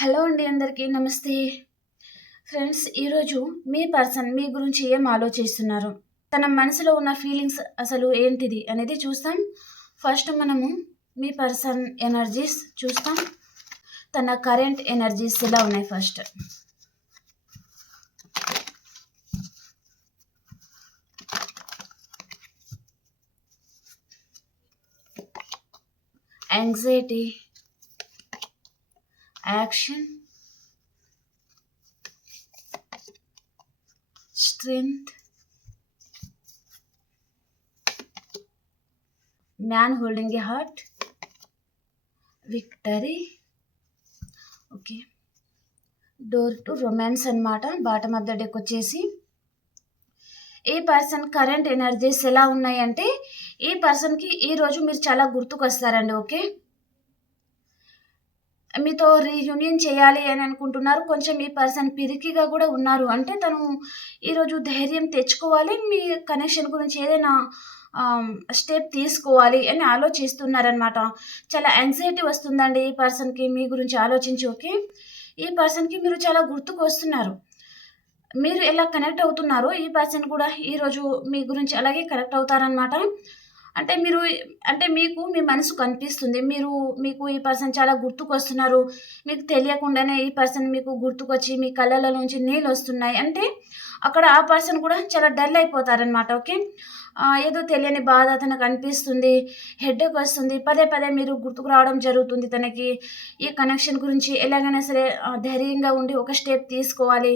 Hello అండి అందరికీ నమస్తే. ఫ్రెండ్స్ ఈరోజు మీ పర్సన్ మీ గురించి ఏం ఆలోచిస్తున్నారు? తన మనసులో ఉన్న ఫీలింగ్స్ అసలు ఏంటిది అనేది చూస్తాం. ఫస్ట్ మనము మీ పర్సన్ ఎనర్జీస్ చూస్తాం. తన కరెంట్ ఎనర్జీస్ ఎలా ఉన్నాయి first? Anxiety action strength man holding a heart victory okay door to romance అనమాట బాటమ్ ఆఫ్ ద డెక్ వచ్చేసి ఈ పర్సన్ కరెంట్ ఎనర్జీస్ ఎలా ఉన్నాయంటే ఈ పర్సన్కి ఈరోజు మీరు చాలా గుర్తుకొస్తారండి ఓకే మీతో రీయూనియన్ చేయాలి అని అనుకుంటున్నారు. కొంచెం ఈ పర్సన్ పిరికిగా కూడా ఉన్నారు. అంటే తను ఈరోజు ధైర్యం తెచ్చుకోవాలి. మీ కనెక్షన్ గురించి ఏదైనా స్టెప్ తీసుకోవాలి అని ఆలోచిస్తున్నారనమాట చాలా యాంగ్జైటీ వస్తుందండి ఈ పర్సన్కి మీ గురించి ఆలోచించి ఓకే? ఈ పర్సన్కి మీరు చాలా గుర్తుకు వస్తున్నారు. మీరు ఎలా కనెక్ట్ అవుతున్నారో ఈ పర్సన్ కూడా ఈరోజు మీ గురించి అలాగే కనెక్ట్ అవుతారనమాట అంటే మీరు అంటే మీకు మీ మనసు కనిపిస్తుంది. మీరు మీకు ఈ పర్సన్ చాలా గుర్తుకు వస్తున్నారు మీకు తెలియకుండానే ఈ పర్సన్ మీకు గుర్తుకొచ్చి మీ కళ్ళల నుంచి నీళ్ళు వస్తున్నాయి. అంటే అక్కడ ఆ పర్సన్ కూడా చాలా డల్ అయిపోతారనమాట ఓకే? ఏదో తెలియని బాధ తనకు అనిపిస్తుంది హెడ్ఏక్ వస్తుంది. పదే పదే మీరు గుర్తుకు రావడం జరుగుతుంది తనకి. ఈ కనెక్షన్ గురించి ఎలాగైనా సరే ధైర్యంగా ఉండి ఒక స్టెప్ తీసుకోవాలి.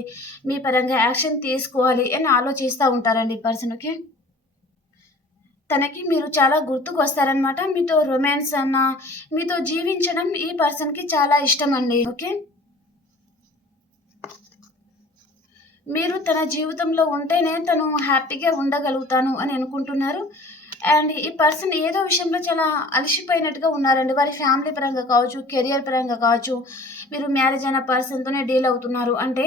మీ పరంగా యాక్షన్ తీసుకోవాలి అని ఆలోచిస్తూ ఉంటారండి ఈ పర్సన్ ఓకే? తనకి మీరు చాలా గుర్తుకు వస్తారనమాట మీతో రొమాన్స్ అన్న మీతో జీవించడం ఈ పర్సన్కి చాలా ఇష్టం అండి ఓకే? మీరు తన జీవితంలో ఉంటేనే తను హ్యాపీగా ఉండగలుగుతాను అని అనుకుంటున్నారు. అండ్ ఈ పర్సన్ ఏదో విషయంలో చాలా అలసిపోయినట్టుగా ఉన్నారండి. వారి ఫ్యామిలీ పరంగా కావచ్చు కెరియర్ పరంగా కావచ్చు మీరు మ్యారేజ్ అయిన పర్సన్తోనే డీల్ అవుతున్నారు. అంటే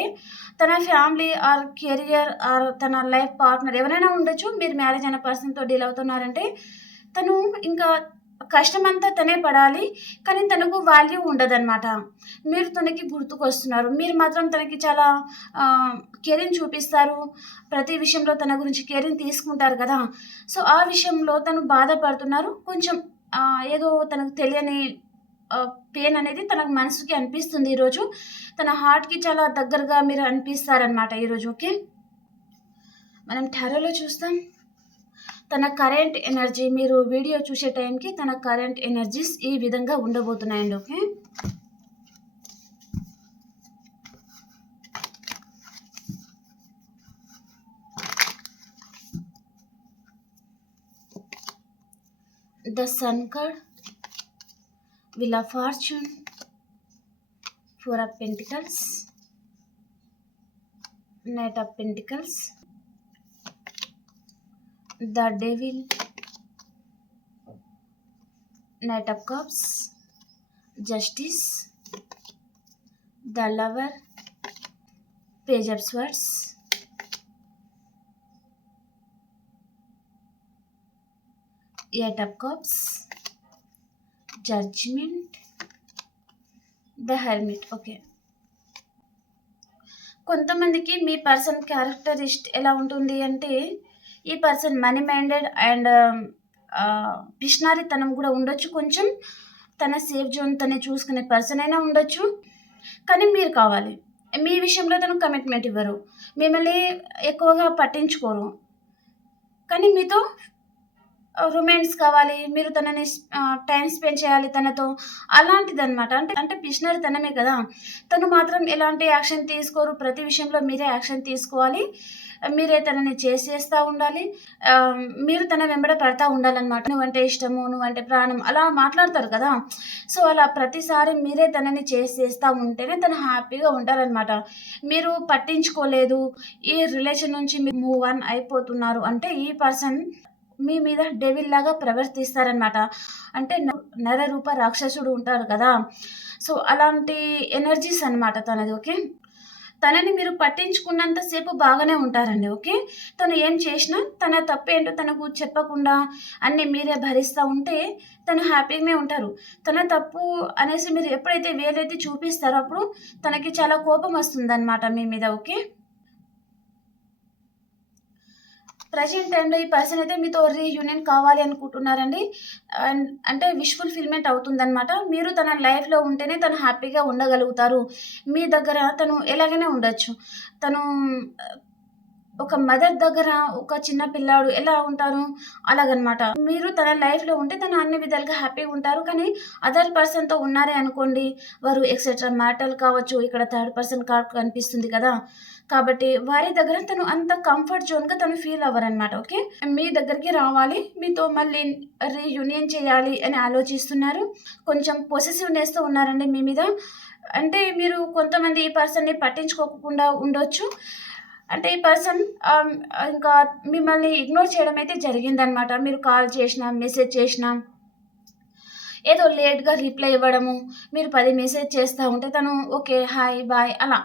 తన ఫ్యామిలీ ఆర్ కెరియర్ ఆర్ తన లైఫ్ పార్ట్నర్ ఎవరైనా ఉండొచ్చు మీరు మ్యారేజ్ అయిన పర్సన్తో డీల్ అవుతున్నారంటే తను ఇంకా కష్టమంతా తనే పడాలి కానీ తనకు వాల్యూ ఉండదన్నమాట. మీరు తనకి గుర్తుకు వస్తున్నారు మీరు మాత్రం తనకి చాలా కేరింగ్ చూపిస్తారు. ప్రతి విషయంలో తన గురించి కేరింగ్ తీసుకుంటారు కదా. సో ఆ విషయంలో తను బాధపడుతున్నారు. కొంచెం ఏదో తనకు తెలియని పెయిన్ అనేది తన మనసుకి అనిపిస్తుంది ఈరోజు. తన హార్ట్కి చాలా దగ్గరగా మీరు అనిపిస్తారనమాట ఈరోజు ఓకే? మనం టారోలో చూస్తాం. తన కరెంట్ ఎనర్జీ మీరు వీడియో చూసే టైంకి తన కరెంట్ ఎనర్జీస్ ఈ విధంగా ఉండబోతున్నాయండి okay? The sun card wheel of fortune four of pentacles knight of pentacles. The devil knight of cups justice the lover page of swords eight of cups judgement the hermit okay కొంతమందికి మీ person characteristic ఎలా ఉంటుంది అంటే ఈ person money minded and పిషనారితనం కూడా ఉండొచ్చు. కొంచెం తన సేఫ్ జోన్ తనే చూసుకునే పర్సన్ అయినా ఉండొచ్చు. కానీ మీరు కావాలి. మీ విషయంలో తను కమిట్మెంట్ ఇవ్వరు. మిమ్మల్ని ఎక్కువగా పట్టించుకోరు. కానీ మీతో రొమాన్స్ కావాలి. మీరు తనని టైం స్పెండ్ చేయాలి తనతో. అలాంటిది అనమాట అంటే అంటే పిషనరీ తనమే కదా. తను మాత్రం ఎలాంటి యాక్షన్ తీసుకోరు. ప్రతి విషయంలో మీరే యాక్షన్ తీసుకోవాలి. మీరే తనని చేసేస్తూ ఉండాలి. మీరు తన వెంబడ పడతా ఉండాలన్నమాట. నువ్వంటే ఇష్టము నువ్వంటే ప్రాణం అలా మాట్లాడతారు కదా. సో అలా ప్రతిసారి మీరే తనని చేసేస్తూ ఉంటేనే తను హ్యాపీగా ఉంటారనమాట మీరు పట్టించుకోలేదు. ఈ రిలేషన్ నుంచి మీరు మూవ్ ఆన్ అయిపోతున్నారు అంటే ఈ పర్సన్ మీ మీద డెవిల్ లాగా ప్రవర్తిస్తారనమాట అంటే నర రూప రాక్షసుడు ఉంటారు కదా. సో అలాంటి ఎనర్జీస్ అనమాట తనది ఓకే? తనని మీరు పట్టించుకున్నంత సేపు బాగానే ఉంటారండి ఓకే? తను ఏం చేసినా తన తప్పేంటో తనకు చెప్పకుండా అన్నీ మీరే భరిస్తూ ఉంటే తను హ్యాపీగానే ఉంటారు. తన తప్పు అనేసి మీరు ఎప్పుడైతే వేలైతే చూపిస్తారో అప్పుడు తనకి చాలా కోపం వస్తుందన్నమాట మీ మీద ఓకే? ప్రజెంట్ టైంలో ఈ పర్సన్ అయితే మీతో రీయూనియన్ కావాలి అనుకుంటున్నారండి. అండ్ అంటే విష్ ఫుల్ఫిల్మెంట్ అవుతుందనమాట మీరు తన లైఫ్లో ఉంటేనే తను హ్యాపీగా ఉండగలుగుతారు. మీ దగ్గర తను ఎలాగైనా ఉండొచ్చు. తను ఒక మదర్ దగ్గర ఒక చిన్న పిల్లాడు ఎలా ఉంటారు? అలాగనమాట. మీరు తన లైఫ్లో ఉంటే తను అన్ని విధాలుగా హ్యాపీగా ఉంటారు. కానీ అదర్ పర్సన్తో ఉన్నారే అనుకోండి వారు ఎక్సెట్రా మ్యాటర్లు కావచ్చు. ఇక్కడ థర్డ్ పర్సన్ కార్డ్ కనిపిస్తుంది కదా. కాబట్టి వారి దగ్గర తను అంత కంఫర్ట్ జోన్గా తను ఫీల్ అవ్వరనమాట ఓకే మీ దగ్గరికి రావాలి. మీతో మళ్ళీ రీయూనియన్ చేయాలి అని ఆలోచిస్తున్నారు. కొంచెం పొసెసివ్నెస్తో ఉన్నారండి మీ మీద. అంటే మీరు కొంతమంది ఈ పర్సన్ని పట్టించుకోకుండా ఉండొచ్చు. అంటే ఈ పర్సన్ um, ఇంకా మిమ్మల్ని ఇగ్నోర్ చేయడం అయితే జరిగిందనమాట మీరు కాల్ చేసినా మెసేజ్ చేసినా ఏదో లేట్గా రిప్లై ఇవ్వడము మీరు పది మెసేజ్ చేస్తూ ఉంటే తను ఓకే హాయ్ బాయ్ అలా.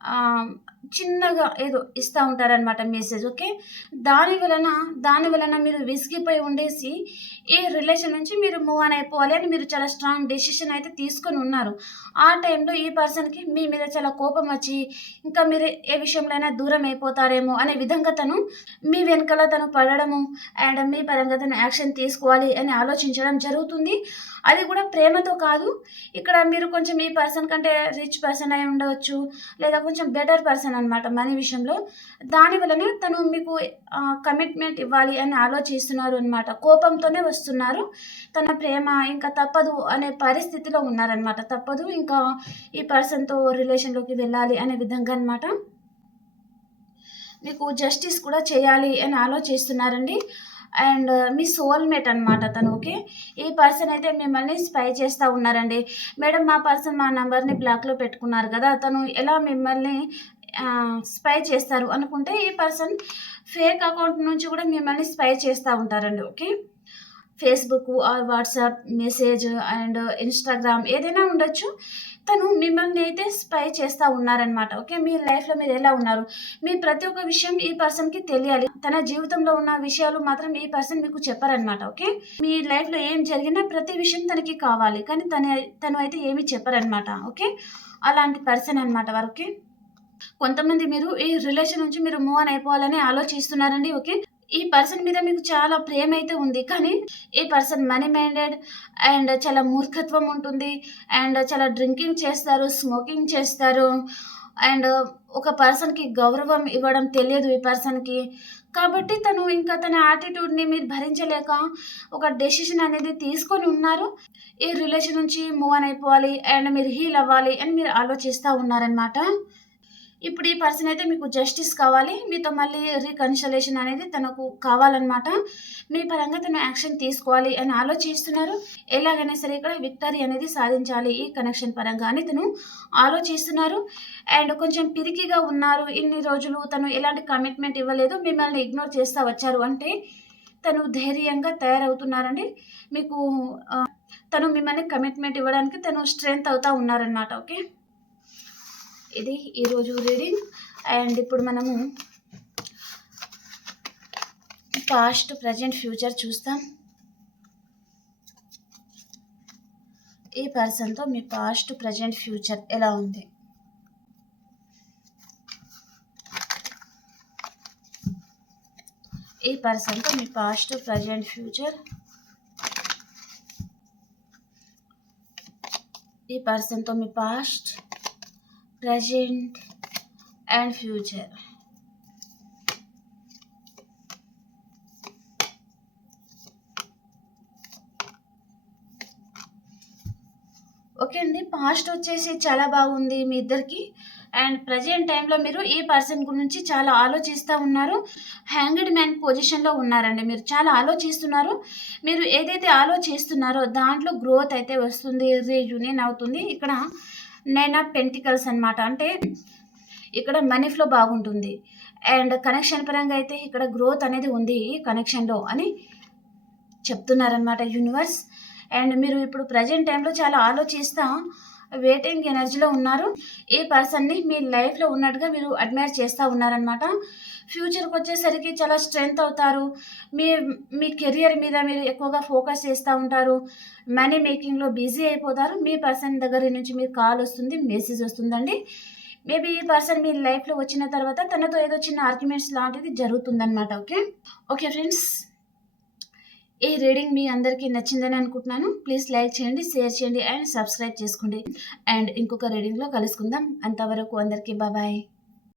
Um, చిన్నగా ఏదో ఇస్తూ ఉంటారనమాట మెసేజ్ ఓకే దాని వలన దాని వలన మీరు విసిగిపోయి ఉండేసి ఈ రిలేషన్ నుంచి మీరు మూవ్ ఆన్ అయిపోవాలి అని మీరు చాలా స్ట్రాంగ్ డెసిషన్ అయితే తీసుకొని ఉన్నారు. ఆ టైంలో ఈ పర్సన్కి మీ మీద చాలా కోపం వచ్చి ఇంకా మీరు ఏ విషయంలో అయినా దూరం అయిపోతారేమో అనే విధంగా తను మీ వెనకాల తను పడడము అండ్ మీ పరంగా తను యాక్షన్ తీసుకోవాలి అని ఆలోచించడం జరుగుతుంది. అది కూడా ప్రేమతో కాదు. ఇక్కడ మీరు కొంచెం ఈ పర్సన్ కంటే రిచ్ పర్సన్ అయి ఉండవచ్చు లేదా కొంచెం బెటర్ పర్సన్ అనమాట మనీ విషయంలో దాని తను మీకు కమిట్మెంట్ ఇవ్వాలి అని ఆలోచిస్తున్నారు అనమాట కోపంతోనే వస్తున్నారు. తన ప్రేమ ఇంకా తప్పదు అనే పరిస్థితిలో ఉన్నారనమాట తప్పదు ఇంకా ఈ పర్సన్తో రిలేషన్లోకి వెళ్ళాలి అనే విధంగా అనమాట మీకు జస్టిస్ కూడా చేయాలి అని ఆలోచిస్తున్నారండి. అండ్ మీ సోల్మేట్ అనమాట తను ఓకే? ఈ పర్సన్ అయితే మిమ్మల్ని స్పై చేస్తూ ఉన్నారండి. మేడం మా పర్సన్ మా నంబర్ని బ్లాక్లో పెట్టుకున్నారు కదా. తను ఎలా మిమ్మల్ని స్పై చేస్తారు అనుకుంటే ఈ పర్సన్ ఫేక్ అకౌంట్ నుంచి కూడా మిమ్మల్ని స్పై చేస్తూ ఉంటారండి okay? Facebook or WhatsApp message and Instagram ఏదైనా ఉండొచ్చు. తను మిమ్మల్ని అయితే స్పై చేస్తూ ఉన్నారనమాట ఓకే? మీ లైఫ్లో మీరు ఎలా ఉన్నారు? మీ ప్రతి ఒక్క విషయం ఈ పర్సన్కి తెలియాలి. తన జీవితంలో ఉన్న విషయాలు మాత్రం ఈ పర్సన్ మీకు చెప్పారనమాట ఓకే? మీ లైఫ్లో ఏం జరిగినా ప్రతి విషయం తనకి కావాలి. కానీ తన తను అయితే ఏమీ చెప్పారనమాట ఓకే? అలాంటి పర్సన్ అనమాట వారికి కొంతమంది మీరు ఈ రిలేషన్ నుంచి మీరు మూవ్ ఆన్ అయిపోవాలని ఆలోచిస్తున్నారండి ఓకే ఈ పర్సన్ మీద మీకు చాలా ప్రేమ అయితే ఉంది కానీ ఈ పర్సన్ మనీ మైండెడ్ అండ్ చాలా మూర్ఖత్వం ఉంటుంది అండ్ చాలా డ్రింకింగ్ చేస్తారు స్మోకింగ్ చేస్తారు అండ్ ఒక పర్సన్కి గౌరవం ఇవ్వడం తెలియదు ఈ పర్సన్కి కాబట్టి తను ఇంకా తన యాటిట్యూడ్ని మీరు భరించలేక ఒక డెసిషన్ అనేది తీసుకొని ఉన్నారు. ఈ రిలేషన్ నుంచి మూవ్ ఆన్ అయిపోవాలి అండ్ మీరు హీల్ అవ్వాలి అని మీరు ఆలోచిస్తూ ఉన్నారనమాట ఇప్పుడు ఈ పర్సన్ అయితే మీకు జస్టిస్ కావాలి మీతో మళ్ళీ రీకన్సలేషన్ అనేది తనకు కావాలన్నమాట. మీ పరంగా తను యాక్షన్ తీసుకోవాలి అని ఆలోచిస్తున్నారు. ఎలాగైనా సరే ఇక్కడ విక్టరీ అనేది సాధించాలి ఈ కనెక్షన్ పరంగా అని తను ఆలోచిస్తున్నారు. అండ్ కొంచెం పిరికిగా ఉన్నారు ఇన్ని రోజులు తను ఎలాంటి కమిట్మెంట్ ఇవ్వలేదు మిమ్మల్ని ఇగ్నోర్ చేస్తూ వచ్చారు అంటే తను ధైర్యంగా తయారవుతున్నారండి. మీకు తను మిమ్మల్ని కమిట్మెంట్ ఇవ్వడానికి తను స్ట్రెంగ్త్ అవుతా ఉన్నారనమాట ఓకే? ఇది ఈరోజు రీడింగ్. అండ్ ఇప్పుడు మనము పాస్ట్ ప్రజెంట్ ఫ్యూచర్ చూస్తాం. ఈ పర్సన్తో మీ పాస్ట్ ప్రజెంట్ ఫ్యూచర్ ఎలా ఉంది? ఈ పర్సన్తో మీ పాస్ట్ ప్రజెంట్ ఫ్యూచర్. ఈ పర్సన్తో మీ past present and future okay అండి. పాస్ట్ వచ్చేసి చాలా బాగుంది మీ ఇద్దరికి. అండ్ ప్రజెంట్ టైంలో మీరు ఈ పర్సన్ గురించి చాలా ఆలోచిస్తూ ఉన్నారు? హ్యాంగ్డ్ మ్యాన్ పొజిషన్లో ఉన్నారండి. మీరు చాలా ఆలోచిస్తున్నారు. మీరు ఏదైతే ఆలోచిస్తున్నారో దాంట్లో గ్రోత్ అయితే వస్తుంది. రీయూనియన్ అవుతుంది. ఇక్కడ నైన్ ఆఫ్ పెంటికల్స్ అన్నమాట. అంటే ఇక్కడ మనీ ఫ్లో బాగుంటుంది. అండ్ కనెక్షన్ పరంగా అయితే ఇక్కడ గ్రోత్ అనేది ఉంది ఈ కనెక్షన్లో అని చెప్తున్నారనమాట యూనివర్స్ అండ్ మీరు ఇప్పుడు ప్రజెంట్ టైంలో చాలా ఆలోచిస్తా వెయిటింగ్ ఎనర్జీలో ఉన్నారు. ఈ పర్సన్ని మీ లైఫ్లో ఉన్నట్టుగా మీరు అడ్మైర్ చేస్తూ ఉన్నారనమాట ఫ్యూచర్కి వచ్చేసరికి చాలా స్ట్రెంగ్త్ అవుతారు. మీ మీ కెరియర్ మీద మీరు ఎక్కువగా ఫోకస్ చేస్తూ ఉంటారు. మనీ మేకింగ్లో బిజీ అయిపోతారు. మీ పర్సన్ దగ్గర నుంచి మీకు కాల్ వస్తుంది మెసేజ్ వస్తుందండి. మేబీ ఈ పర్సన్ మీ లైఫ్లో వచ్చిన తర్వాత తనతో ఏదో చిన్న ఆర్గ్యుమెంట్స్ లాంటిది జరుగుతుందనమాట ఓకే ఓకే ఫ్రెండ్స్ ఈ రీడింగ్ మీ అందరికీ నచ్చిందని అనుకుంటున్నాను. ప్లీజ్ లైక్ చేయండి షేర్ చేయండి అండ్ సబ్స్క్రైబ్ చేసుకోండి. అండ్ ఇంకొక రీడింగ్లో కలుసుకుందాం. అంతవరకు అందరికీ బాబాయ్